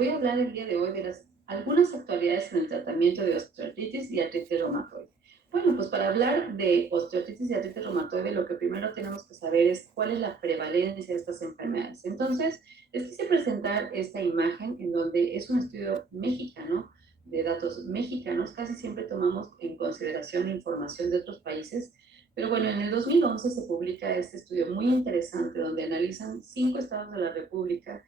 voy a hablar el día de hoy de algunas actualidades en el tratamiento de osteoartritis y artritis reumatoide. Bueno, pues para hablar de osteoartritis y artritis reumatoide, lo que primero tenemos que saber es cuál es la prevalencia de estas enfermedades. Entonces, les quise presentar esta imagen en donde es un estudio mexicano, de datos mexicanos. Casi siempre tomamos en consideración información de otros países, pero bueno, en el 2011 se publica este estudio muy interesante donde analizan 5 estados de la República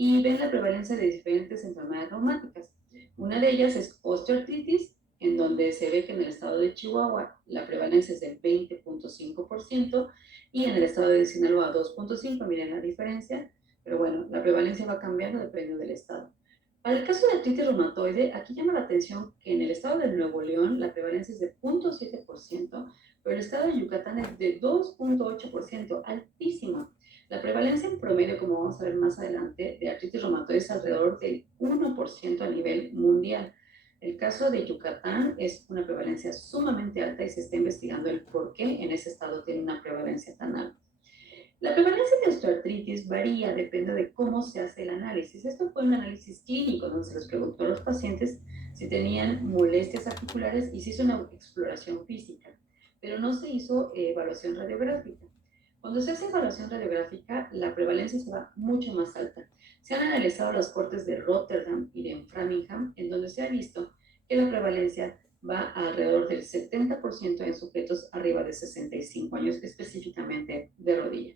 y ven la prevalencia de diferentes enfermedades reumáticas. Una de ellas es osteoartritis, en donde se ve que en el estado de Chihuahua la prevalencia es del 20.5% y en el estado de Sinaloa 2.5%, miren la diferencia, pero bueno, la prevalencia va cambiando dependiendo del estado. Para el caso de artritis reumatoide, aquí llama la atención que en el estado de Nuevo León la prevalencia es de 0.7%, pero el estado de Yucatán es de 2.8%, altísima. La prevalencia en promedio, como vamos a ver más adelante, de artritis reumatoide es alrededor del 1% a nivel mundial. El caso de Yucatán es una prevalencia sumamente alta y se está investigando el por qué en ese estado tiene una prevalencia tan alta. La prevalencia de osteoartritis varía, depende de cómo se hace el análisis. Esto fue un análisis clínico donde se les preguntó a los pacientes si tenían molestias articulares y se hizo una exploración física, pero no se hizo evaluación radiográfica. Cuando se hace evaluación radiográfica, la prevalencia se va mucho más alta. Se han analizado las cortes de Rotterdam y de Framingham, en donde se ha visto que la prevalencia va alrededor del 70% en sujetos arriba de 65 años, específicamente de rodilla.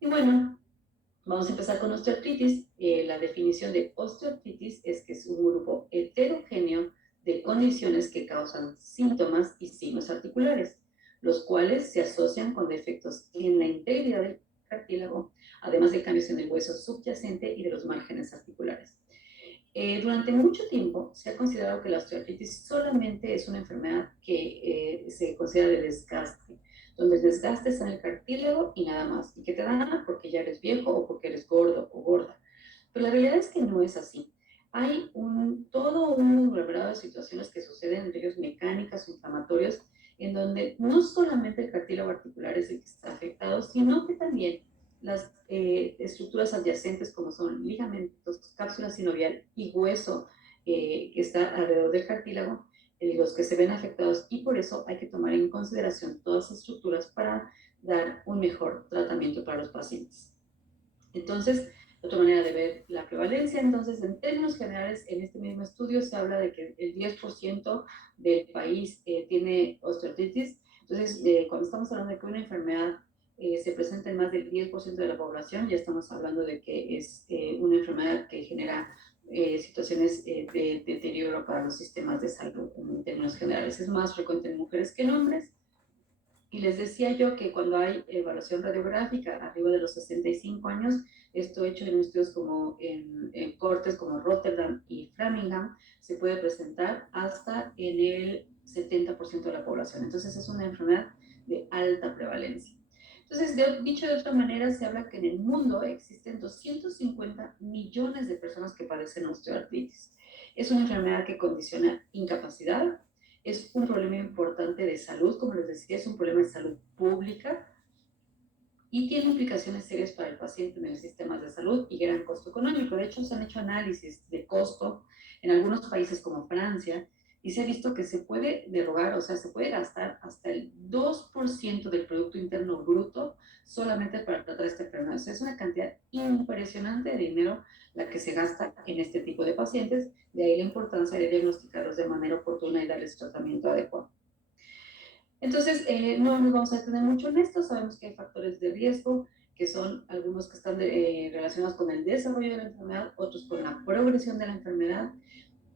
Y bueno, vamos a empezar con osteoartritis. La definición de osteoartritis es que es un grupo heterogéneo de condiciones que causan síntomas y signos articulares, los cuales se asocian con defectos en la integridad del cartílago, además de cambios en el hueso subyacente y de los márgenes articulares. Durante mucho tiempo se ha considerado que la osteoartritis solamente es una enfermedad que se considera de desgaste, donde el desgaste está en el cartílago y nada más, y que te dan porque ya eres viejo o porque eres gordo o gorda. Pero la realidad es que no es así. Hay todo un conglomerado de situaciones que suceden, entre ellos mecánicas o inflamatorias, en donde no solamente el cartílago articular es el que está afectado, sino que también las estructuras adyacentes como son ligamentos, cápsula sinovial y hueso que está alrededor del cartílago, los que se ven afectados, y por eso hay que tomar en consideración todas las estructuras para dar un mejor tratamiento para los pacientes. Entonces, otra manera de ver la prevalencia, entonces, en términos generales, en este mismo estudio se habla de que el 10% del país tiene osteoartritis. Entonces, cuando estamos hablando de que una enfermedad se presenta en más del 10% de la población, ya estamos hablando de que es una enfermedad que genera situaciones de deterioro para los sistemas de salud en términos generales. Es más frecuente en mujeres que en hombres. Y les decía yo que cuando hay evaluación radiográfica arriba de los 65 años, esto hecho en estudios como en cortes como Rotterdam y Framingham, se puede presentar hasta en el 70% de la población. Entonces es una enfermedad de alta prevalencia. Entonces, dicho de otra manera, se habla que en el mundo existen 250 millones de personas que padecen osteoartritis. Es una enfermedad que condiciona incapacidad, es un problema importante de salud, como les decía, es un problema de salud pública y tiene implicaciones serias para el paciente en el sistema de salud y gran costo económico. De hecho, se han hecho análisis de costo en algunos países como Francia y se ha visto que se puede derogar, o sea, se puede gastar hasta el 2% del Producto Interno Bruto solamente para tratar esta enfermedad. O sea, es una cantidad impresionante de dinero la que se gasta en este tipo de pacientes, de ahí la importancia de diagnosticarlos de manera oportuna y darles tratamiento adecuado. Entonces, no nos vamos a detener mucho en esto, sabemos que hay factores de riesgo, que son algunos que están relacionados con el desarrollo de la enfermedad, otros con la progresión de la enfermedad,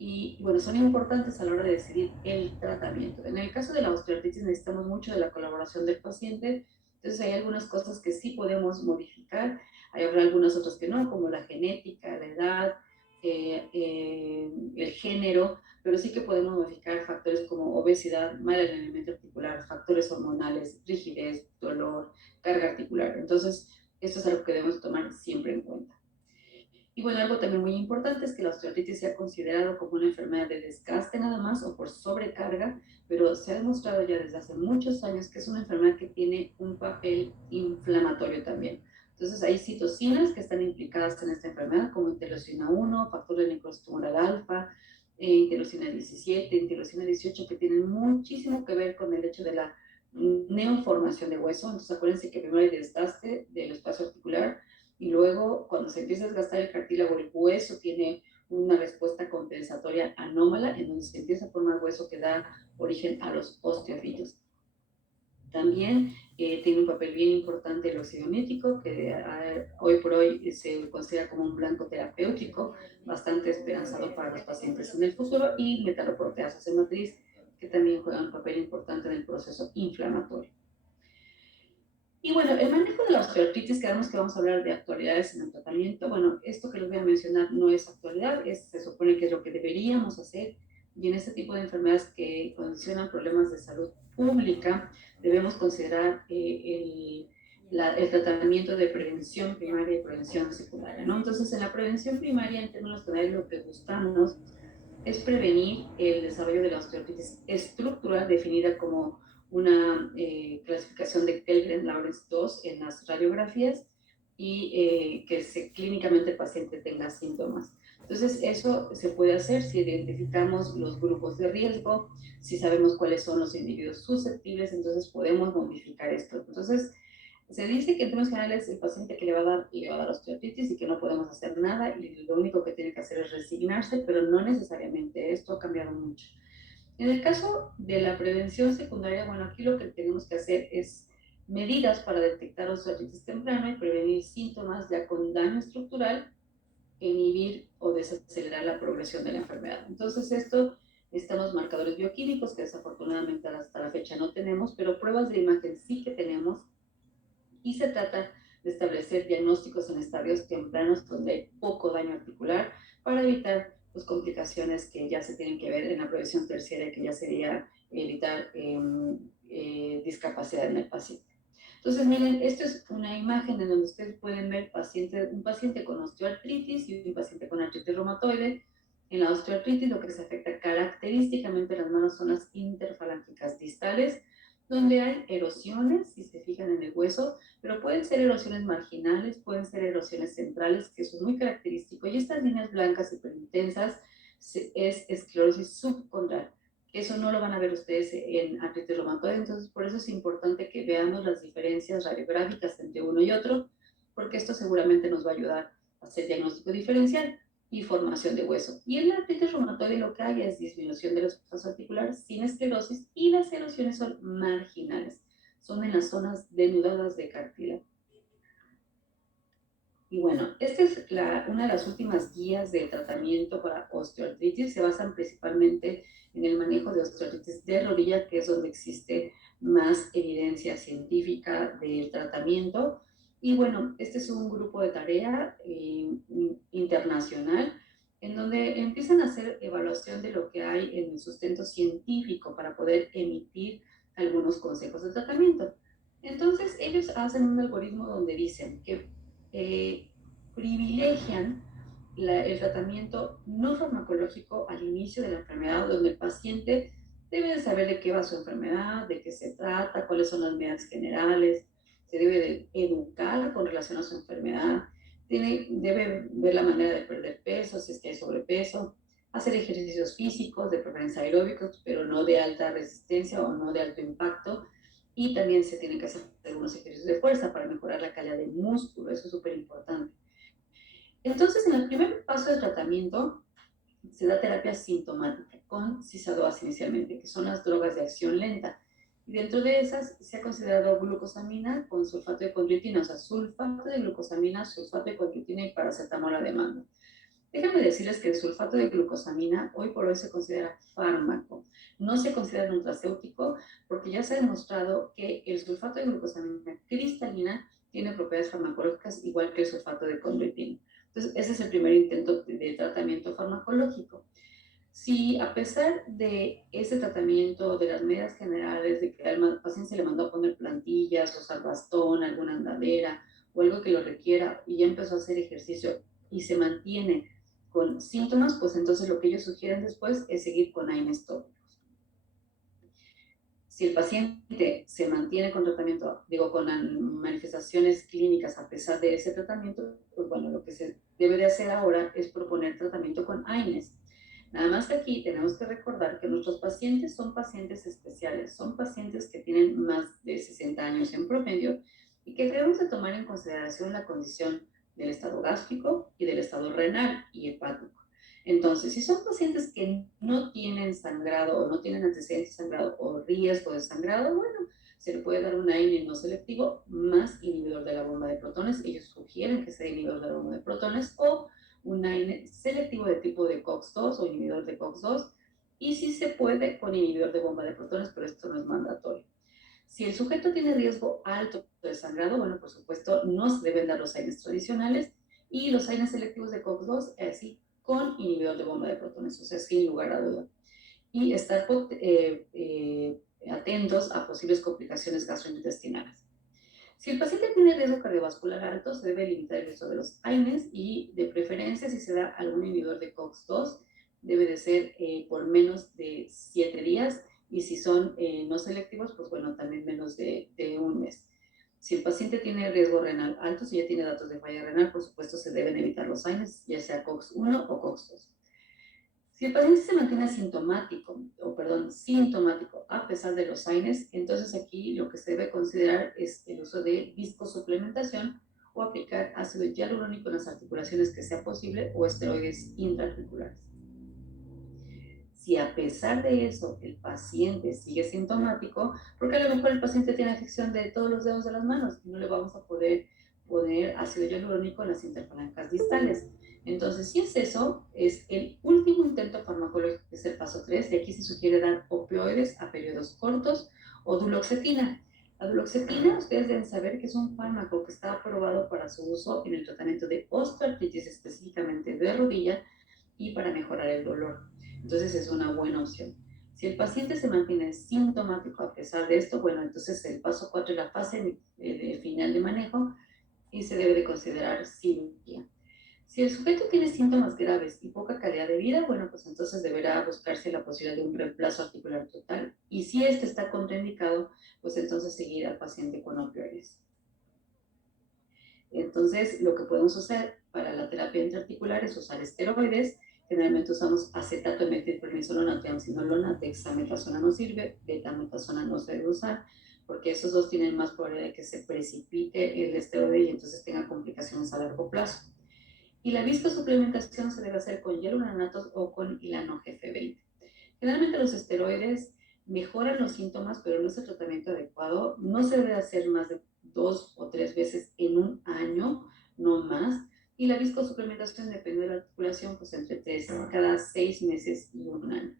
y bueno, son importantes a la hora de decidir el tratamiento. En el caso de la osteoartritis necesitamos mucho de la colaboración del paciente, entonces hay algunas cosas que sí podemos modificar, hay algunas otras que no, como la genética, la edad, el género, pero sí que podemos modificar factores como obesidad, mal alineamiento articular, factores hormonales, rigidez, dolor, carga articular. Entonces, esto es algo que debemos tomar siempre en cuenta. Y bueno, algo también muy importante es que la osteoartritis sea considerado como una enfermedad de desgaste nada más o por sobrecarga, pero se ha demostrado ya desde hace muchos años que es una enfermedad que tiene un papel inflamatorio también. Entonces hay citocinas que están implicadas en esta enfermedad, como interleucina 1, factor de necrosis tumoral alfa, interleucina 17, interleucina 18, que tienen muchísimo que ver con el hecho de la neoformación de hueso. Entonces acuérdense que primero hay desgaste del espacio articular y luego cuando se empieza a desgastar el cartílago, el hueso tiene una respuesta compensatoria anómala en donde se empieza a formar hueso que da origen a los osteofitos. También tiene un papel bien importante el óxido nítrico, que hoy por hoy se considera como un blanco terapéutico, bastante esperanzador para los pacientes en el futuro, y metaloproteasas en matriz, que también juegan un papel importante en el proceso inflamatorio. Y bueno, el manejo de la osteoartritis, quedamos que vamos a hablar de actualidades en el tratamiento. Bueno, esto que les voy a mencionar no es actualidad, se supone que es lo que deberíamos hacer. Y en este tipo de enfermedades que condicionan problemas de salud pública, debemos considerar el tratamiento de prevención primaria y prevención secundaria, ¿no? Entonces, en la prevención primaria, en términos generales, lo que buscamos es prevenir el desarrollo de la osteoartritis estructural, definida como una clasificación de Kellgren-Lawrence 2 en las radiografías, y que clínicamente el paciente tenga síntomas. Entonces, eso se puede hacer si identificamos los grupos de riesgo, si sabemos cuáles son los individuos susceptibles, entonces podemos modificar esto. Entonces, se dice que en términos generales el paciente que le va a dar osteoartritis y que no podemos hacer nada y lo único que tiene que hacer es resignarse, pero no necesariamente. Esto ha cambiado mucho. En el caso de la prevención secundaria, bueno, aquí lo que tenemos que hacer es medidas para detectar osteoartritis temprana y prevenir síntomas ya con daño estructural, inhibir o desacelerar la progresión de la enfermedad. Entonces, esto, estamos marcadores bioquímicos que desafortunadamente hasta la fecha no tenemos, pero pruebas de imagen sí que tenemos, y se trata de establecer diagnósticos en estadios tempranos donde hay poco daño articular para evitar pues, complicaciones que ya se tienen que ver en la prevención terciaria, que ya sería evitar discapacidad en el paciente. Entonces, miren, esta es una imagen en donde ustedes pueden ver un paciente con osteoartritis y un paciente con artritis reumatoide. En la osteoartritis lo que se afecta característicamente las manos son las interfalángicas distales, donde hay erosiones, si se fijan en el hueso, pero pueden ser erosiones marginales, pueden ser erosiones centrales, que eso es muy característico, y estas líneas blancas hiperintensas es esclerosis subcondral. Eso no lo van a ver ustedes en artritis reumatoide, entonces por eso es importante que veamos las diferencias radiográficas entre uno y otro, porque esto seguramente nos va a ayudar a hacer diagnóstico diferencial y formación de hueso. Y en la artritis reumatoide lo que hay es disminución de los espacios articulares sin esclerosis, y las erosiones son marginales, son en las zonas denudadas de cartílago. Y bueno, esta es una de las últimas guías de tratamiento para osteoartritis. Se basan principalmente en el manejo de osteoartritis de rodilla, que es donde existe más evidencia científica del tratamiento. Y bueno, este es un grupo de tarea internacional en donde empiezan a hacer evaluación de lo que hay en el sustento científico para poder emitir algunos consejos de tratamiento. Entonces, ellos hacen un algoritmo donde dicen que privilegian el tratamiento no farmacológico al inicio de la enfermedad, donde el paciente debe de saber de qué va su enfermedad, de qué se trata, cuáles son las medidas generales, se debe de educar con relación a su enfermedad, debe ver la manera de perder peso, si es que hay sobrepeso, hacer ejercicios físicos, de preferencia aeróbicos, pero no de alta resistencia o no de alto impacto, y también se tienen que hacer algunos ejercicios de fuerza para mejorar la calidad del músculo, eso es súper importante. Entonces, en el primer paso de tratamiento, se da terapia sintomática con cisadoas inicialmente, que son las drogas de acción lenta. Y dentro de esas se ha considerado glucosamina con sulfato de condroitina, o sea, sulfato de glucosamina, sulfato de condroitina y paracetamol a demanda. Déjenme decirles que el sulfato de glucosamina hoy por hoy se considera fármaco, no se considera nutracéutico, porque ya se ha demostrado que el sulfato de glucosamina cristalina tiene propiedades farmacológicas igual que el sulfato de condroitina. Entonces, ese es el primer intento de tratamiento farmacológico. Si a pesar de ese tratamiento, de las medidas generales, de que al paciente se le mandó a poner plantillas, usar bastón, alguna andadera o algo que lo requiera, y ya empezó a hacer ejercicio y se mantiene con síntomas, pues entonces lo que ellos sugieren después es seguir con AINES tópicos. Si el paciente se mantiene con tratamiento, digo, con manifestaciones clínicas a pesar de ese tratamiento, pues bueno, lo que se debe de hacer ahora es proponer tratamiento con AINES. Nada más que aquí tenemos que recordar que nuestros pacientes son pacientes especiales, son pacientes que tienen más de 60 años en promedio y que debemos de tomar en consideración la condición del estado gástrico y del estado renal y hepático. Entonces, si son pacientes que no tienen sangrado o no tienen antecedentes de sangrado o riesgo de sangrado, bueno, se le puede dar un AINE no selectivo más inhibidor de la bomba de protones. Ellos sugieren que sea inhibidor de la bomba de protones o un AINE selectivo de tipo de COX-2 o inhibidor de COX-2. Y si se puede con inhibidor de bomba de protones, pero esto no es mandatorio. Si el sujeto tiene riesgo alto de sangrado, bueno, por supuesto, no se deben dar los AINES tradicionales y los AINES selectivos de COX-2, así con inhibidor de bomba de protones, o sea, sin lugar a duda. Y estar atentos a posibles complicaciones gastrointestinales. Si el paciente tiene riesgo cardiovascular alto, se debe limitar el uso de los AINES y, de preferencia, si se da algún inhibidor de COX-2, debe de ser por menos de 7 días y si son no selectivos, pues bueno, también menos de un mes. Si el paciente tiene riesgo renal alto, si ya tiene datos de falla renal, por supuesto se deben evitar los AINES, ya sea COX-1 o COX-2. Si el paciente se mantiene sintomático a pesar de los AINES, entonces aquí lo que se debe considerar es el uso de viscosuplementación o aplicar ácido hialurónico en las articulaciones que sea posible o esteroides intraarticulares. Si a pesar de eso el paciente sigue sintomático, porque a lo mejor el paciente tiene afección de todos los dedos de las manos y no le vamos a poder poner ácido hialurónico en las interfalancas distales. Entonces, si es eso, es el último intento farmacológico, que es el paso 3, y aquí se sugiere dar opioides a periodos cortos o duloxetina. La duloxetina, ustedes deben saber que es un fármaco que está aprobado para su uso en el tratamiento de osteoartritis, específicamente de rodilla, y para mejorar el dolor. Entonces es una buena opción. Si el paciente se mantiene sintomático a pesar de esto, bueno, entonces el paso 4 es la fase de final de manejo y se debe de considerar cirugía. Si el sujeto tiene síntomas graves y poca calidad de vida, bueno, pues entonces deberá buscarse la posibilidad de un reemplazo articular total. Y si este está contraindicado, pues entonces seguir al paciente con opioides. Entonces, lo que podemos usar para la terapia intraarticular es usar esteroides. Generalmente usamos acetato de metilprednisolona, triamcinolona, dexametasona no sirve, betametasona no se debe usar, porque esos dos tienen más probabilidad de que se precipite el esteroide y entonces tenga complicaciones a largo plazo. Y la viscosuplementación se debe hacer con hyaluronatos o con hilano GF20. Generalmente los esteroides mejoran los síntomas, pero no es el tratamiento adecuado. No se debe hacer más de 2 o 3 veces en un año, no más. Y la viscosuplementación depende de la articulación, pues entre 3, cada 6 meses y un año.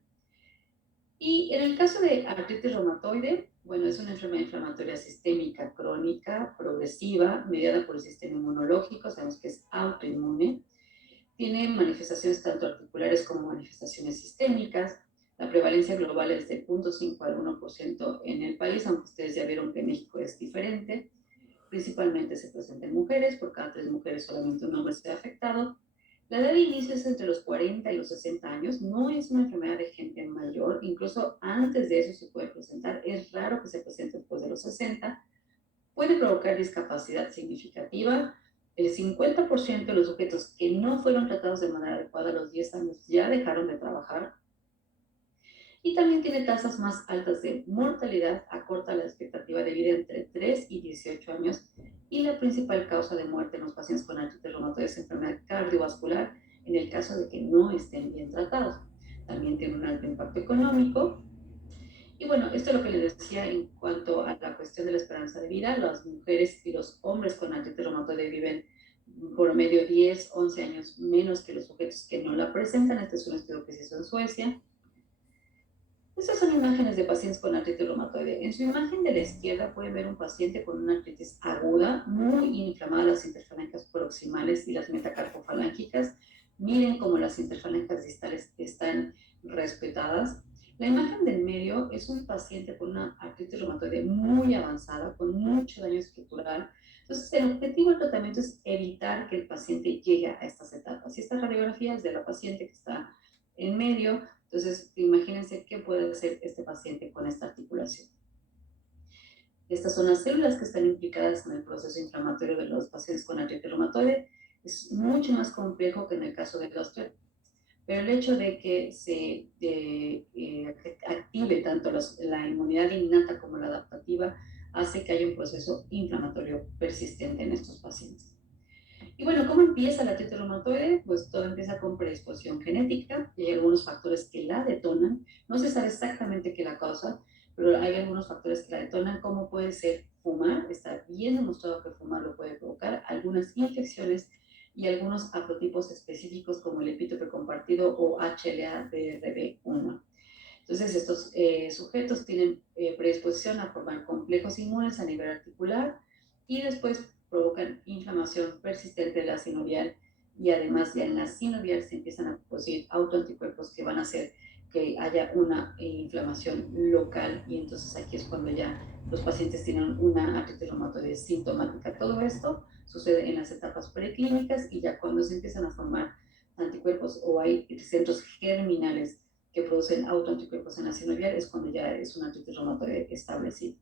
Y en el caso de artritis reumatoide, bueno, es una enfermedad inflamatoria sistémica crónica, progresiva, mediada por el sistema inmunológico, sabemos que es autoinmune. Tiene manifestaciones tanto articulares como manifestaciones sistémicas. La prevalencia global es de 0.5 al 1% en el país, aunque ustedes ya vieron que en México es diferente. Principalmente se presenta en mujeres, por cada 3 mujeres solamente un hombre se ha afectado. La edad de inicio es entre los 40 y los 60 años, no es una enfermedad de gente mayor, incluso antes de eso se puede presentar, es raro que se presente después de los 60, puede provocar discapacidad significativa. El 50% de los sujetos que no fueron tratados de manera adecuada a los 10 años ya dejaron de trabajar. Y también tiene tasas más altas de mortalidad, acorta la expectativa de vida entre 3 y 18 años. Y la principal causa de muerte en los pacientes con artritis reumatoide es enfermedad cardiovascular en el caso de que no estén bien tratados. También tiene un alto impacto económico. Y bueno, esto es lo que les decía en cuanto a la cuestión de la esperanza de vida. Las mujeres y los hombres con artritis reumatoide viven por medio 10, 11 años menos que los sujetos que no la presentan. Este es un estudio que se hizo en Suecia. Estas son imágenes de pacientes con artritis reumatoide. En su imagen de la izquierda pueden ver un paciente con una artritis aguda, muy inflamada las interfalencas proximales y las metacarpofalángicas. Miren cómo las interfalencas distales están respetadas. La imagen del medio es un paciente con una artritis reumatoide muy avanzada, con mucho daño estructural. Entonces, el objetivo del tratamiento es evitar que el paciente llegue a estas etapas. Y esta radiografía es de la paciente que está en medio. Entonces, imagínense qué puede hacer este paciente con esta articulación. Estas son las células que están implicadas en el proceso inflamatorio de los pacientes con artritis reumatoide. Es mucho más complejo que en el caso de la osteoartritis, pero el hecho de que se active tanto la inmunidad innata como la adaptativa hace que haya un proceso inflamatorio persistente en estos pacientes. Y bueno, ¿cómo empieza la artritis reumatoide? Pues todo empieza con predisposición genética y hay algunos factores que la detonan. No se sabe exactamente qué la causa, pero hay algunos factores que la detonan, como puede ser fumar, está bien demostrado que fumar lo puede provocar, algunas infecciones y algunos haplotipos específicos como el epítope compartido o HLA-DRB1. Entonces, estos sujetos tienen predisposición a formar complejos inmunes a nivel articular y después provocan inflamación persistente de la sinovial y además ya en la sinovial se empiezan a producir autoanticuerpos que van a hacer que haya una inflamación local y entonces aquí es cuando ya los pacientes tienen una artritis reumatoide sintomática. Todo esto sucede en las etapas preclínicas y ya cuando se empiezan a formar anticuerpos o hay centros germinales que producen autoanticuerpos en la sinovial es cuando ya es una artritis reumatoide establecida.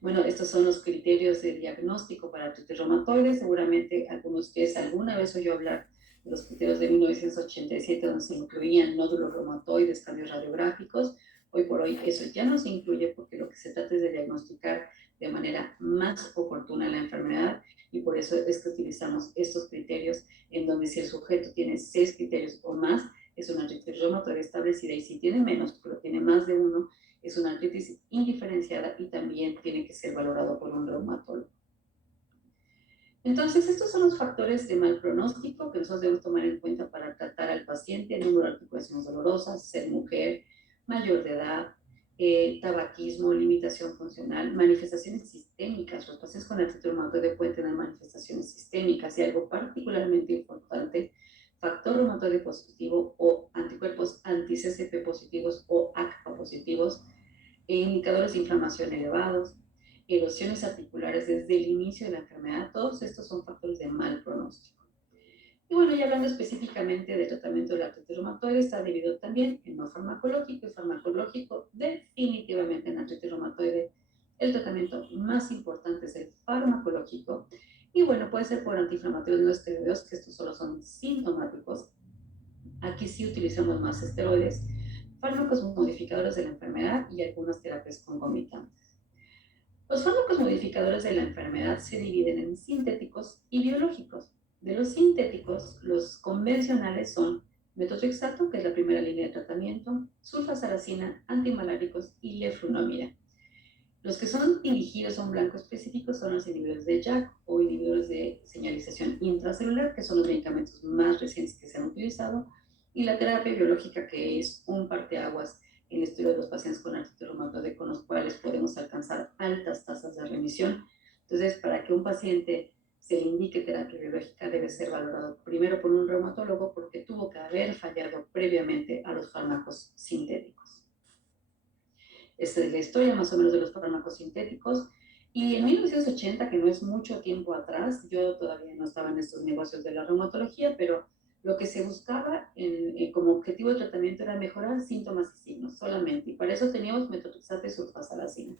Bueno, estos son los criterios de diagnóstico para artritis reumatoide. Seguramente algunos de ustedes alguna vez oyó hablar de los criterios de 1987, donde se incluían nódulos reumatoides, cambios radiográficos. Hoy por hoy eso ya no se incluye porque lo que se trata es de diagnosticar de manera más oportuna la enfermedad y por eso es que utilizamos estos criterios en donde si el sujeto tiene 6 criterios o más, es una artritis reumatoide establecida y si tiene menos, pero tiene más de uno, es una artritis indiferenciada y también tiene que ser valorado por un reumatólogo. Entonces, estos son los factores de mal pronóstico que nosotros debemos tomar en cuenta para tratar al paciente: número de articulaciones dolorosas, ser mujer, mayor de edad, tabaquismo, limitación funcional, manifestaciones sistémicas. Los pacientes con artritis reumatoide pueden tener manifestaciones sistémicas y algo particularmente importante, factor reumatoide positivo o anticuerpos anti-CCP positivos o ACPA positivos, indicadores de inflamación elevados, erosiones articulares desde el inicio de la enfermedad. Todos estos son factores de mal pronóstico. Y bueno, ya hablando específicamente del tratamiento de la artritis reumatoide, está dividido también en no farmacológico y farmacológico. Definitivamente en artritis reumatoide el tratamiento más importante es el farmacológico. Y bueno, puede ser por antiinflamatorios no esteroideos, que estos solo son sintomáticos. Aquí sí utilizamos más esteroides, fármacos modificadores de la enfermedad y algunas terapias concomitantes. Los fármacos modificadores de la enfermedad se dividen en sintéticos y biológicos. De los sintéticos, los convencionales son metotrexato, que es la primera línea de tratamiento, sulfasalazina, antimaláricos y leflunomida. Los que son dirigidos a un blanco específico son los inhibidores de JAK o inhibidores de señalización intracelular, que son los medicamentos más recientes que se han utilizado, y la terapia biológica, que es un parteaguas en el estudio de los pacientes con artritis reumatoide, con los cuales podemos alcanzar altas tasas de remisión. Entonces, para que un paciente se le indique terapia biológica, debe ser valorado primero por un reumatólogo porque tuvo que haber fallado previamente a los fármacos sintéticos. Esta es la historia más o menos de los fármacos sintéticos. Y en 1980, que no es mucho tiempo atrás, yo todavía no estaba en estos negocios de la reumatología, pero lo que se buscaba como objetivo de tratamiento era mejorar síntomas y signos solamente, y para eso teníamos metotrexato y sulfasalazina.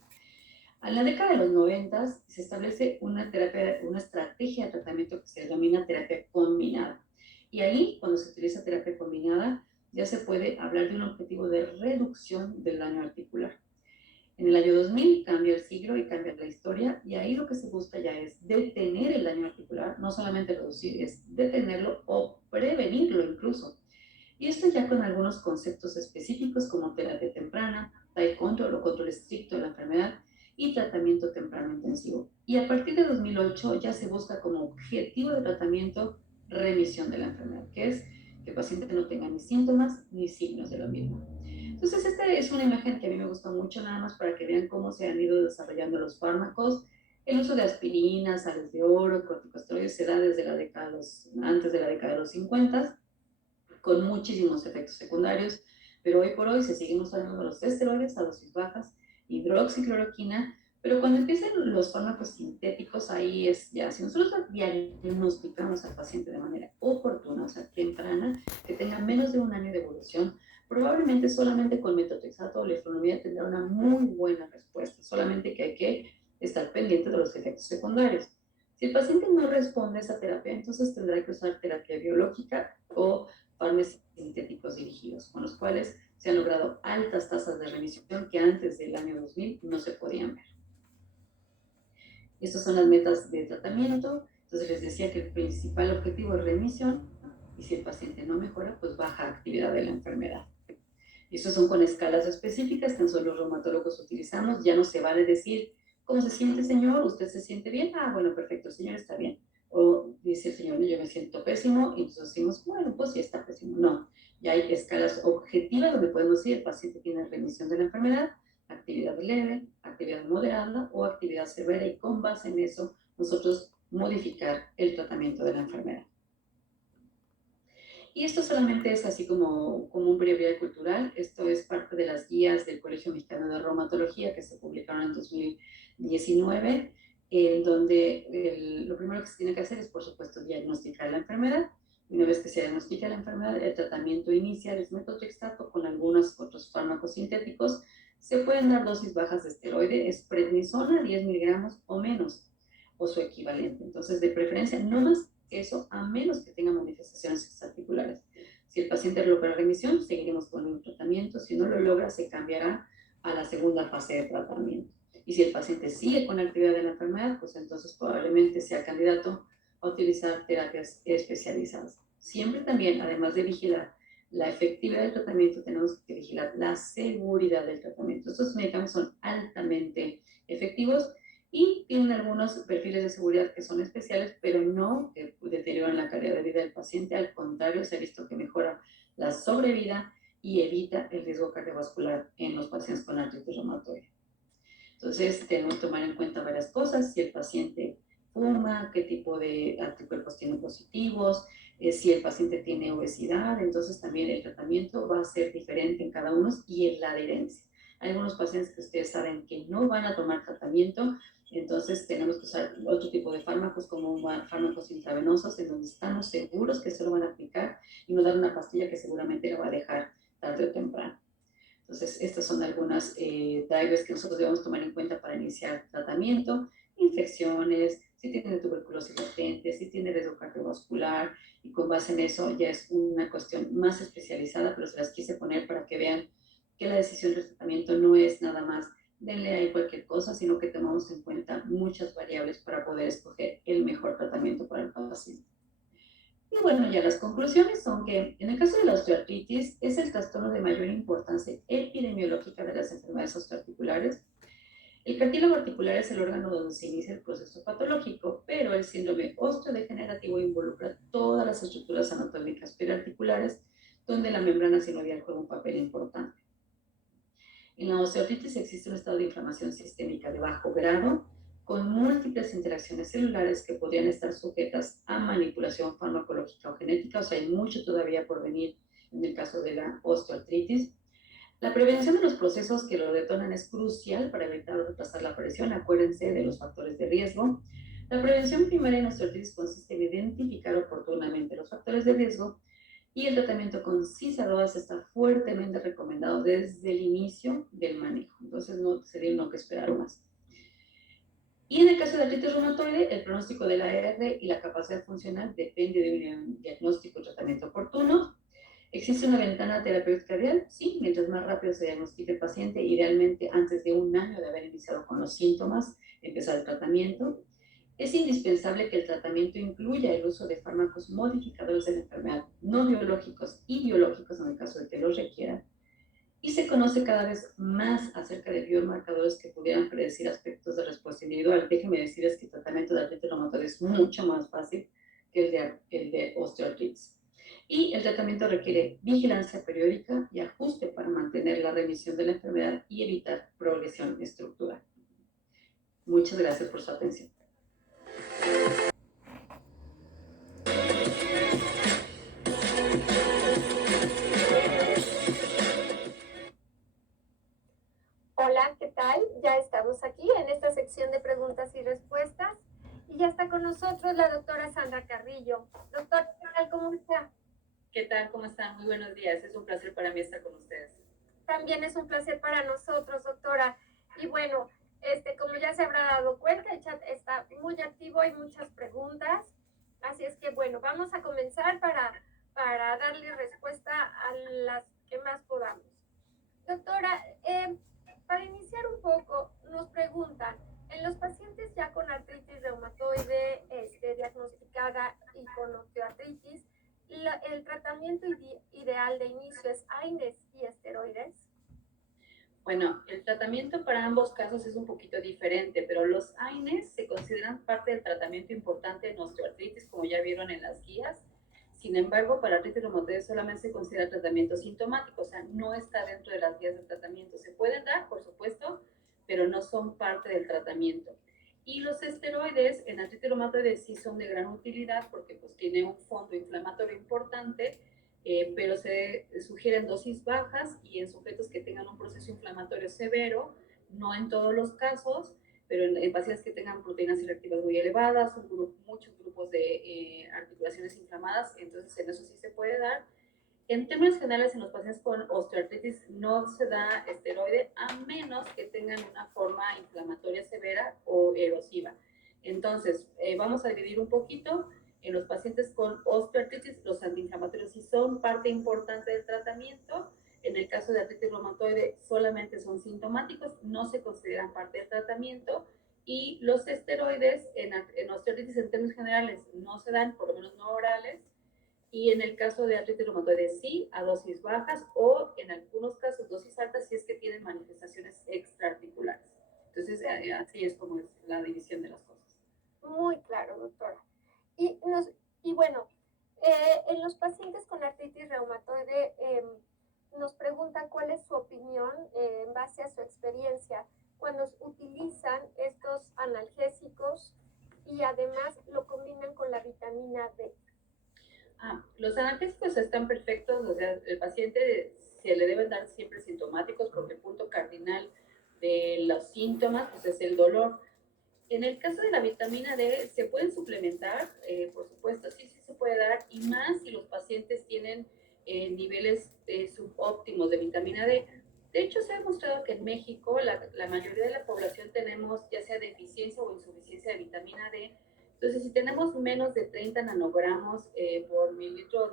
En la década de los 90 se establece una estrategia de tratamiento que se denomina terapia combinada. Y ahí, cuando se utiliza terapia combinada, ya se puede hablar de un objetivo de reducción del daño articular. En el año 2000 cambia el siglo y cambia la historia, y ahí lo que se busca ya es detener el daño articular, no solamente reducir, es detenerlo o prevenirlo incluso. Y esto ya con algunos conceptos específicos como terapia temprana, tight control o control estricto de la enfermedad y tratamiento temprano intensivo. Y a partir de 2008 ya se busca como objetivo de tratamiento remisión de la enfermedad, que es que el paciente no tenga ni síntomas ni signos de lo mismo. Entonces, esta es una imagen que a mí me gusta mucho, nada más para que vean cómo se han ido desarrollando los fármacos. El uso de aspirinas, sales de oro, corticosteroides se da desde antes de la década de los 50, con muchísimos efectos secundarios, pero hoy por hoy se siguen usando los esteroides a dosis bajas, hidroxicloroquina, pero cuando empiezan los fármacos sintéticos, ahí es ya, si nosotros diagnosticamos al paciente de manera oportuna, o sea, temprana, que tenga menos de un año de evolución, Probablemente solamente con metotrexato o leflunomida tendrá una muy buena respuesta, solamente que hay que estar pendiente de los efectos secundarios. Si el paciente no responde a esa terapia, entonces tendrá que usar terapia biológica o fármacos sintéticos dirigidos, con los cuales se han logrado altas tasas de remisión que antes del año 2000 no se podían ver. Estas son las metas de tratamiento. Entonces les decía que el principal objetivo es remisión y si el paciente no mejora, pues baja actividad de la enfermedad. Y estos son con escalas específicas que nosotros los reumatólogos utilizamos. Ya no se vale decir, ¿cómo se siente, señor? ¿Usted se siente bien? Ah, bueno, perfecto, el señor está bien. O dice el señor, yo me siento pésimo, y entonces decimos, bueno, pues sí está pésimo. No, ya hay escalas objetivas donde podemos decir, el paciente tiene remisión de la enfermedad, actividad leve, actividad moderada o actividad severa, y con base en eso nosotros modificar el tratamiento de la enfermedad. Y esto solamente es así como un breviario cultural. Esto es parte de las guías del Colegio Mexicano de Reumatología que se publicaron en 2019, en donde lo primero que se tiene que hacer es, por supuesto, diagnosticar la enfermedad. Una vez que se diagnostica la enfermedad, el tratamiento inicial es metotrexato con algunos otros fármacos sintéticos. Se pueden dar dosis bajas de esteroide, es prednisona, 10 miligramos o menos, o su equivalente. Entonces, de preferencia, no más eso, a menos que tenga manifestaciones extraarticulares. Si el paciente logra remisión, seguiremos con el tratamiento. Si no lo logra, se cambiará a la segunda fase de tratamiento. Y si el paciente sigue con la actividad de la enfermedad, pues entonces probablemente sea candidato a utilizar terapias especializadas. Siempre también, además de vigilar la efectividad del tratamiento, tenemos que vigilar la seguridad del tratamiento. Estos medicamentos son altamente efectivos y tienen algunos perfiles de seguridad que son especiales, pero no que deterioran la calidad de vida del paciente. Al contrario, se ha visto que mejora la sobrevida y evita el riesgo cardiovascular en los pacientes con artritis reumatoide. Entonces, tenemos que tomar en cuenta varias cosas: si el paciente fuma, qué tipo de anticuerpos tiene positivos, si el paciente tiene obesidad. Entonces también el tratamiento va a ser diferente en cada uno y en la adherencia. Hay algunos pacientes que ustedes saben que no van a tomar tratamiento, entonces tenemos que usar otro tipo de fármacos, como fármacos intravenosos, en donde estamos seguros que se lo van a aplicar y no dar una pastilla que seguramente lo va a dejar tarde o temprano. Entonces, estas son algunas drivers que nosotros debemos tomar en cuenta para iniciar tratamiento: infecciones, si tiene tuberculosis latente, si tiene riesgo cardiovascular, y con base en eso ya es una cuestión más especializada, pero se las quise poner para que vean que la decisión del tratamiento no es nada más denle ahí cualquier cosa, sino que tomamos en cuenta muchas variables para poder escoger el mejor tratamiento para el paciente. Y bueno, ya las conclusiones son que en el caso de la osteoartritis es el trastorno de mayor importancia epidemiológica de las enfermedades osteoarticulares. El cartílago articular es el órgano donde se inicia el proceso patológico, pero el síndrome osteodegenerativo involucra todas las estructuras anatómicas periarticulares, donde la membrana sinovial juega un papel importante. En la osteoartritis existe un estado de inflamación sistémica de bajo grado, con múltiples interacciones celulares que podrían estar sujetas a manipulación farmacológica o genética. O sea, hay mucho todavía por venir en el caso de la osteoartritis. La prevención de los procesos que lo detonan es crucial para evitar o retrasar la aparición. Acuérdense de los factores de riesgo. La prevención primaria en osteoartritis consiste en identificar oportunamente los factores de riesgo, y el tratamiento con cisadoas está fuertemente recomendado desde el inicio del manejo. Entonces no sería no que esperar más. Y en el caso de artritis reumatoide, el pronóstico de la AR y la capacidad funcional depende de un diagnóstico y tratamiento oportuno. ¿Existe una ventana terapéutica ideal? Sí, mientras más rápido se diagnostique el paciente, idealmente antes de un año de haber iniciado con los síntomas, empezar el tratamiento. Es indispensable que el tratamiento incluya el uso de fármacos modificadores de la enfermedad, no biológicos y biológicos en el caso de que los requieran. Y se conoce cada vez más acerca de biomarcadores que pudieran predecir aspectos de respuesta individual. Déjenme decirles que el tratamiento de artritis reumatoide es mucho más fácil que el de osteoartritis. Y el tratamiento requiere vigilancia periódica y ajuste para mantener la remisión de la enfermedad y evitar progresión estructural. Muchas gracias por su atención. Hola, ¿qué tal? Ya estamos aquí en esta sección de preguntas y respuestas y ya está con nosotros la doctora Sandra Carrillo. Doctora, ¿cómo está? ¿Qué tal? ¿Cómo están? Muy buenos días. Es un placer para mí estar con ustedes. También es un placer para nosotros, doctora. Y bueno, como ya se habrá dado cuenta, el chat está muy activo, hay muchas preguntas. Así es que bueno, vamos a comenzar para darle respuesta a las que más podamos. Doctora, para iniciar un poco, nos preguntan, en los pacientes ya con artritis reumatoide diagnosticada y con osteoartritis, el tratamiento ideal de inicio es AINES y esteroides. Bueno, el tratamiento para ambos casos es un poquito diferente, pero los AINES se consideran parte del tratamiento importante en osteoartritis, como ya vieron en las guías. Sin embargo, para artritis reumatoide solamente se considera tratamiento sintomático, o sea, no está dentro de las guías de tratamiento. Se pueden dar, por supuesto, pero no son parte del tratamiento. Y los esteroides en artritis reumatoide sí son de gran utilidad porque pues tiene un fondo inflamatorio importante, pero se sugieren dosis bajas y en sujetos que tengan un proceso inflamatorio severo, no en todos los casos, pero en pacientes que tengan proteínas reactivas muy elevadas, muchos grupos de articulaciones inflamadas, entonces en eso sí se puede dar. En términos generales, en los pacientes con osteoartritis no se da esteroide a menos que tengan una forma inflamatoria severa o erosiva. Entonces, vamos a dividir un poquito. En los pacientes con osteoartritis, los antiinflamatorios sí son parte importante del tratamiento. En el caso de artritis reumatoide, solamente son sintomáticos, no se consideran parte del tratamiento. Y los esteroides en osteoartritis, en términos generales, no se dan, por lo menos no orales. Y en el caso de artritis reumatoide sí, a dosis bajas o en algunos casos dosis altas si es que tienen manifestaciones extraarticulares. Entonces, así es como es la división de las cosas. Muy claro, doctora. Y, y bueno, en los pacientes con artritis reumatoide nos preguntan cuál es su opinión en base a su experiencia cuando utilizan estos analgésicos y además lo combinan con la vitamina D. Los analgésicos están perfectos, o sea, el paciente se le deben dar siempre sintomáticos porque el punto cardinal de los síntomas pues, es el dolor. En el caso de la vitamina D, se pueden suplementar, por supuesto, sí, sí se puede dar, y más si los pacientes tienen niveles subóptimos de vitamina D. De hecho, se ha demostrado que en México la mayoría de la población tenemos ya sea deficiencia o insuficiencia de vitamina D. Entonces, si tenemos menos de 30 nanogramos por mililitro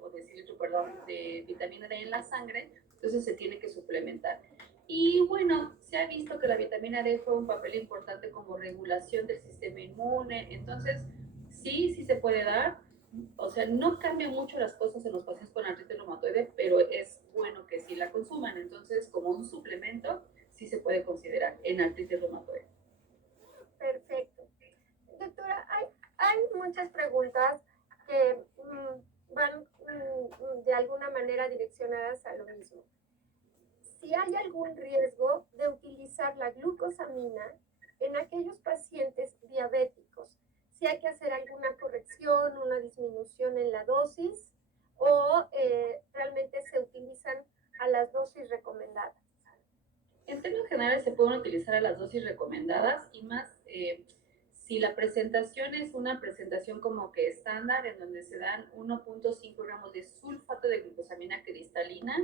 o decilitro, perdón, de vitamina D en la sangre, entonces se tiene que suplementar. Y bueno, se ha visto que la vitamina D juega un papel importante como regulación del sistema inmune, entonces sí, sí se puede dar. O sea, no cambian mucho las cosas en los pacientes con artritis reumatoide, pero es bueno que sí la consuman. Entonces, como un suplemento, sí se puede considerar en artritis reumatoide. Perfecto. Doctora, hay muchas preguntas que van de alguna manera direccionadas a lo mismo. Si hay algún riesgo de utilizar la glucosamina en aquellos pacientes diabéticos, si hay que hacer alguna corrección, una disminución en la dosis o realmente se utilizan a las dosis recomendadas. En términos generales se pueden utilizar a las dosis recomendadas y más si la presentación es una presentación como que estándar en donde se dan 1.5 gramos de sulfato de glucosamina cristalina,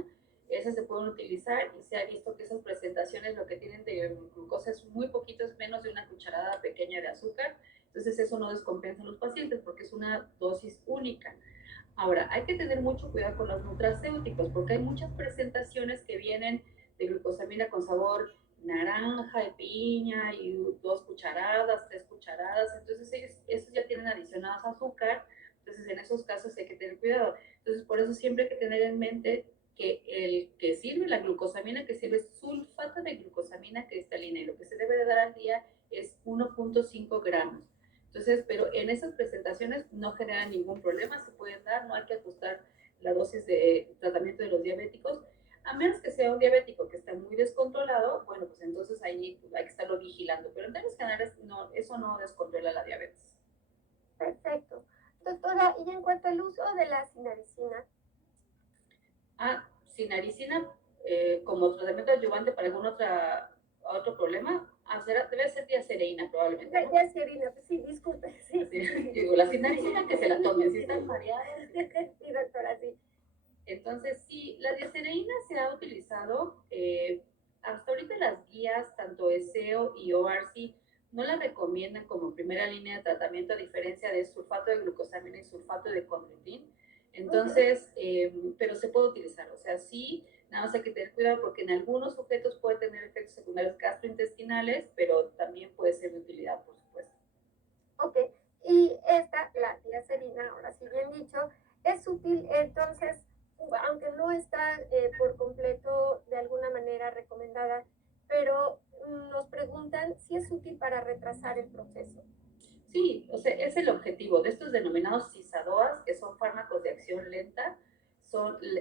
esas se pueden utilizar y se ha visto que esas presentaciones lo que tienen de glucosa es muy poquito, es menos de una cucharada pequeña de azúcar, entonces eso no descompensa a los pacientes porque es una dosis única. Ahora, hay que tener mucho cuidado con los nutracéuticos porque hay muchas presentaciones que vienen de glucosamina con sabor naranja y piña y 2 cucharadas, 3 cucharadas, entonces esos ya tienen adicionados azúcar, entonces en esos casos hay que tener cuidado. Entonces por eso siempre hay que tener en mente que el que sirve la glucosamina, que sirve es sulfato de glucosamina cristalina y lo que se debe de dar al día es 1.5 gramos. Entonces, pero en esas presentaciones no generan ningún problema, se pueden dar, no hay que ajustar la dosis de tratamiento de los diabéticos, a menos que sea un diabético que está muy descontrolado, bueno, pues entonces ahí hay que estarlo vigilando, pero en términos generales no, eso no descontrola la diabetes. Perfecto. Doctora, y en cuanto al uso de la cinaricina. Cinaricina como tratamiento adyuvante para algún otro problema. debe ser diacereína probablemente, ¿no? Diacerina, sí, disculpe, sí. Sí, digo, la citaricina que se la tomen, si están mareados. Sí, doctora, sí. Entonces, sí, la diacereína se ha utilizado, hasta ahorita las guías, tanto ESEO y ORC, no la recomiendan como primera línea de tratamiento a diferencia de sulfato de glucosamina y sulfato de condroitin. Entonces, pero se puede utilizar, o sea, sí, nada más hay que tener cuidado porque en algunos sujetos puede tener efectos secundarios gastrointestinales, pero también puede ser de utilidad, por supuesto. Ok, y esta, la diacerina, ahora sí bien dicho, es útil entonces, aunque no está por completo de alguna manera recomendada, pero nos preguntan si es útil para retrasar el proceso. Sí, o sea, es el objetivo de estos denominados CISADOAS, que son fármacos de acción lenta.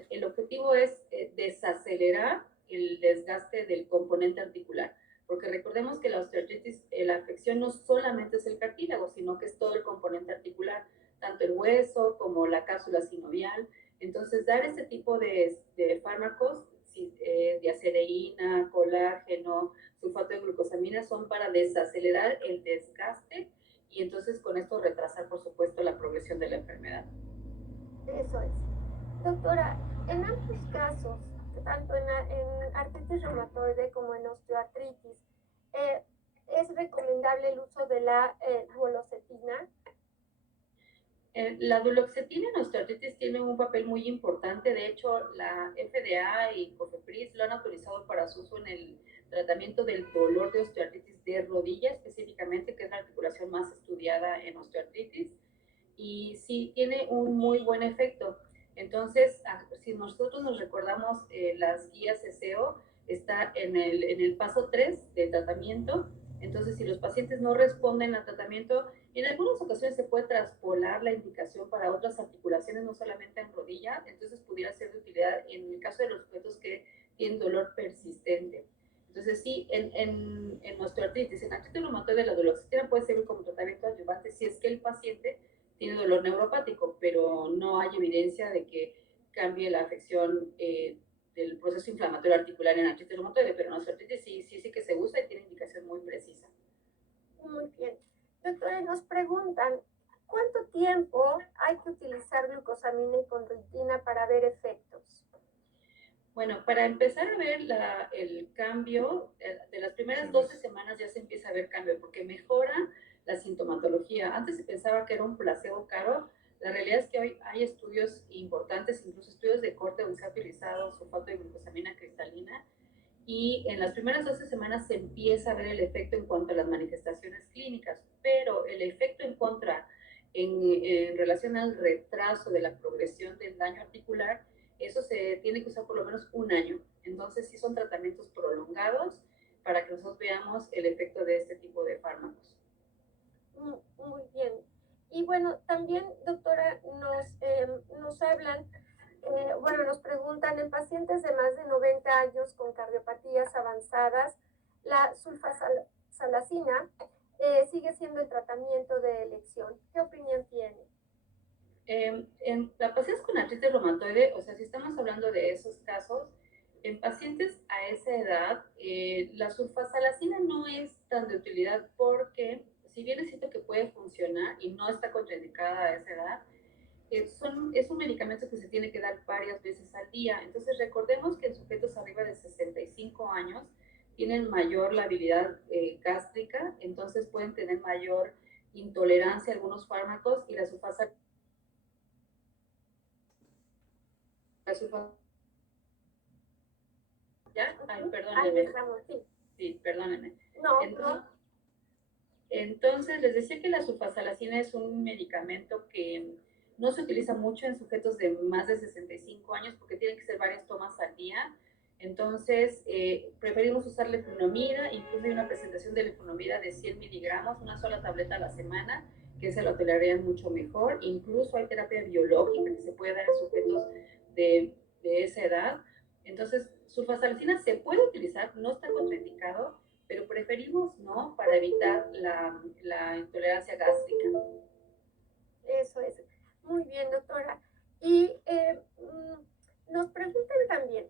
El objetivo es desacelerar el desgaste del componente articular, porque recordemos que la osteoartritis, la afección no solamente es el cartílago, sino que es todo el componente articular, tanto el hueso como la cápsula sinovial. Entonces, dar este tipo de fármacos, diacereína, colágeno, sulfato de glucosamina, son para desacelerar el desgaste y entonces con esto retrasar, por supuesto, la progresión de la enfermedad. Eso es. Doctora, en ambos casos, tanto en artritis reumatoide como en osteoartritis, eh, ¿es recomendable el uso de la duloxetina? La duloxetina en osteoartritis tiene un papel muy importante. De hecho, la FDA y COFEPRIS lo han autorizado para su uso en el tratamiento del dolor de osteoartritis de rodilla, específicamente, que es la articulación más estudiada en osteoartritis. Y sí, tiene un muy buen efecto. Entonces, si nosotros nos recordamos las guías SEO, está en el paso 3 de tratamiento. Entonces, si los pacientes no responden al tratamiento, en algunas ocasiones se puede traspolar la indicación para otras articulaciones, no solamente en rodilla, entonces pudiera ser de utilidad en el caso de los sujetos que tienen dolor persistente. Entonces, sí, en osteoartritis, en artritis reumatoide, la duloxetina puede servir como tratamiento adyuvante si es que el paciente tiene dolor neuropático, pero no hay evidencia de que cambie la afección del proceso inflamatorio articular en artritis reumatoide, pero en osteoartritis sí que se usa y tiene indicación muy precisa. Muy bien. Doctora, nos preguntan, ¿cuánto tiempo hay que utilizar glucosamina y condroitina para ver efectos? Bueno, para empezar a ver el cambio, de las primeras 12 semanas ya se empieza a ver cambio, porque mejora la sintomatología. Antes se pensaba que era un placebo caro. La realidad es que hoy hay estudios importantes, incluso estudios de corte donde se ha utilizado sulfato de glucosamina cristalina, y en las primeras 12 semanas se empieza a ver el efecto en cuanto a las manifestaciones clínicas, pero el efecto en contra en relación al retraso de la progresión del daño articular, eso se tiene que usar por lo menos un año. Entonces sí son tratamientos prolongados para que nosotros veamos el efecto de este tipo de fármacos. Muy bien. Y bueno, también, doctora, nos hablan, bueno, nos preguntan, en pacientes de más de 90 años con cardiopatías avanzadas, la sulfasalacina sigue siendo el tratamiento de elección. ¿Qué opinión tiene? En la pacientes con artritis reumatoide, o sea, si estamos hablando de esos casos, en pacientes a esa edad, la sulfasalacina no es tan de utilidad porque, si bien es cierto que puede funcionar y no está contraindicada a esa edad, es un medicamento que se tiene que dar varias veces al día. Entonces, recordemos que en sujetos arriba de 65 años tienen mayor labilidad gástrica, entonces pueden tener mayor intolerancia a algunos fármacos y la sulfasalacina ¿Ya? Ay, perdónenme. Sí. Sí, perdónenme. No, entonces, entonces, les decía que la sulfasalacina es un medicamento que no se utiliza mucho en sujetos de más de 65 años porque tienen que ser varias tomas al día. Entonces, preferimos usar leflunomida, incluso hay una presentación de leflunomida de 100 miligramos, una sola tableta a la semana, que se lo tolerarían mucho mejor. Incluso hay terapia biológica que se puede dar en sujetos de esa edad. Entonces, sulfasalacina se puede utilizar, no está contraindicado, pero preferimos no para evitar la intolerancia gástrica. Eso es. Muy bien, doctora. Y nos preguntan también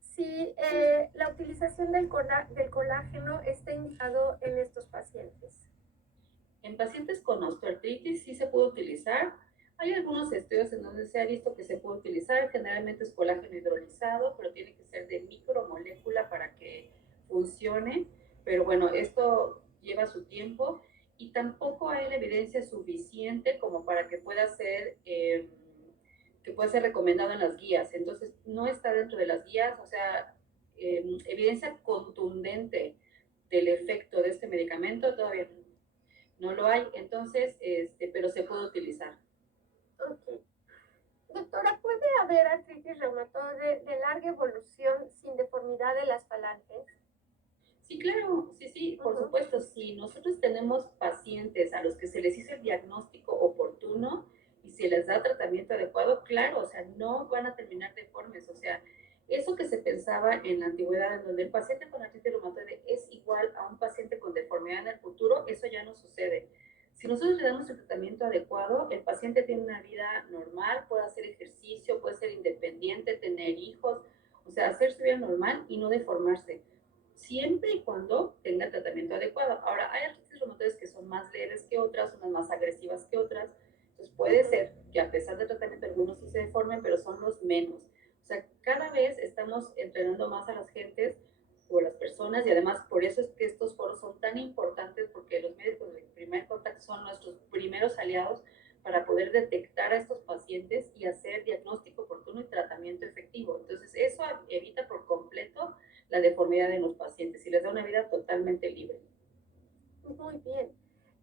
si la utilización del colágeno está indicado En pacientes con osteoartritis sí se puede utilizar. Hay algunos estudios en donde se ha visto que se puede utilizar, generalmente es colágeno hidrolizado, pero tiene que ser de micromolécula para que funcione. Pero bueno, esto lleva su tiempo y tampoco hay la evidencia suficiente como para que pueda ser recomendado en las guías. Entonces, no está dentro de las guías, o sea, evidencia contundente del efecto de este medicamento todavía no lo hay, entonces, pero se puede utilizar. Ok. Doctora, ¿puede haber artritis reumatoide de larga evolución sin deformidad de las falanges? Sí, claro, sí, sí, por Ujú, supuesto. Si nosotros tenemos pacientes a los que se les hizo el diagnóstico oportuno y se les da tratamiento adecuado, claro, o sea, no van a terminar deformes. O sea, eso que se pensaba en la antigüedad, en donde el paciente con artritis reumatoide es igual a un paciente con deformidad en el futuro, eso ya no sucede. Si nosotros le damos el tratamiento adecuado, el paciente tiene una vida normal, puede hacer ejercicio, puede ser independiente, tener hijos, o sea, hacer su vida normal y no deformarse siempre y cuando tenga tratamiento adecuado. Ahora, hay artritis reumatoides que son más leves que otras, unas más agresivas que otras, entonces puede ujú. ser que a pesar del tratamiento algunos sí se deformen, pero son los menos. O sea, cada vez estamos entrenando más a las gentes o las personas y además por eso es que estos foros son tan importantes porque los médicos de primer contacto son nuestros primeros aliados para poder detectar a estos pacientes y hacer diagnóstico oportuno y tratamiento efectivo. Entonces, eso evita por completo la deformidad en los pacientes y les da una vida totalmente libre. Muy bien.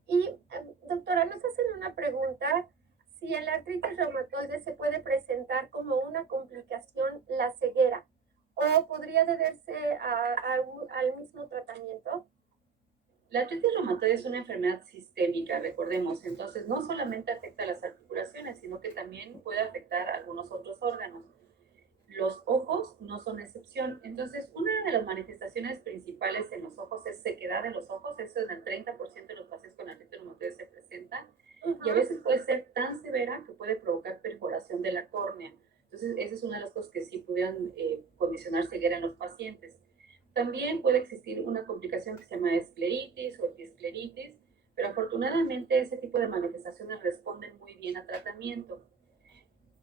Y, doctora, nos hacen una pregunta, si el artritis reumatoide se puede presentar como una complicación la ceguera o podría deberse al mismo tratamiento. La artritis reumatoide es una enfermedad sistémica, recordemos, entonces no solamente afecta a las articulaciones, sino que también puede afectar a algunos otros órganos. Los ojos no son excepción. Entonces, una de las manifestaciones principales en los ojos es sequedad de los ojos. Eso en el 30% de los pacientes con artritis reumatoide se presenta. Y a Ujú, veces puede ser tan severa que puede provocar perforación de la córnea. Entonces, esa es una de las cosas que sí pudieran condicionar ceguera en los pacientes. También puede existir una complicación que se llama escleritis o episcleritis, pero afortunadamente ese tipo de manifestaciones responden muy bien a tratamiento.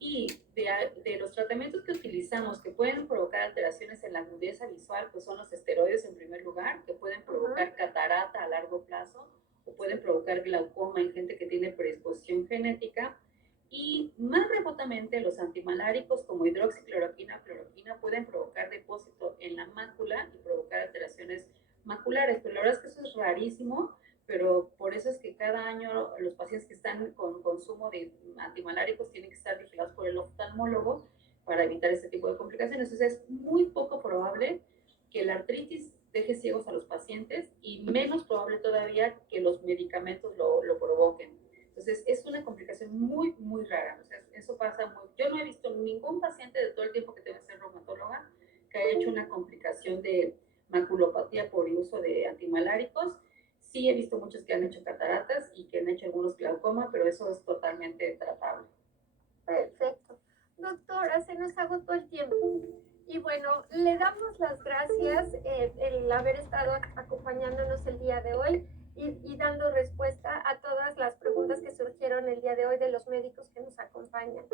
Y de los tratamientos que utilizamos que pueden provocar alteraciones en la agudeza visual, pues son los esteroides en primer lugar, que pueden ujú. provocar catarata a largo plazo o pueden provocar glaucoma en gente que tiene predisposición genética. Y más remotamente, los antimaláricos como hidroxicloroquina, cloroquina, pueden provocar depósito en la mácula y provocar alteraciones maculares. Pero la verdad es que eso es rarísimo, pero por eso es que cada año los pacientes que están con consumo de antimaláricos tienen que estar vigilados por el oftalmólogo para evitar este tipo de complicaciones. Entonces es muy poco probable que la artritis deje ciegos a los pacientes y menos probable todavía que los medicamentos lo provoquen. Entonces es una complicación muy, muy rara. O sea, eso pasa muy... Yo no he visto ningún paciente de todo el tiempo que tengo que ser reumatóloga que haya hecho una complicación de maculopatía por uso de antimaláricos. Sí he visto muchos que han hecho cataratas y que han hecho algunos glaucoma, pero eso es totalmente tratable. Perfecto. Doctora, se nos agotó el tiempo. Y bueno, le damos las gracias el haber estado acompañándonos el día de hoy y dando respuesta a todas las preguntas que surgieron el día de hoy de los médicos que nos acompañan.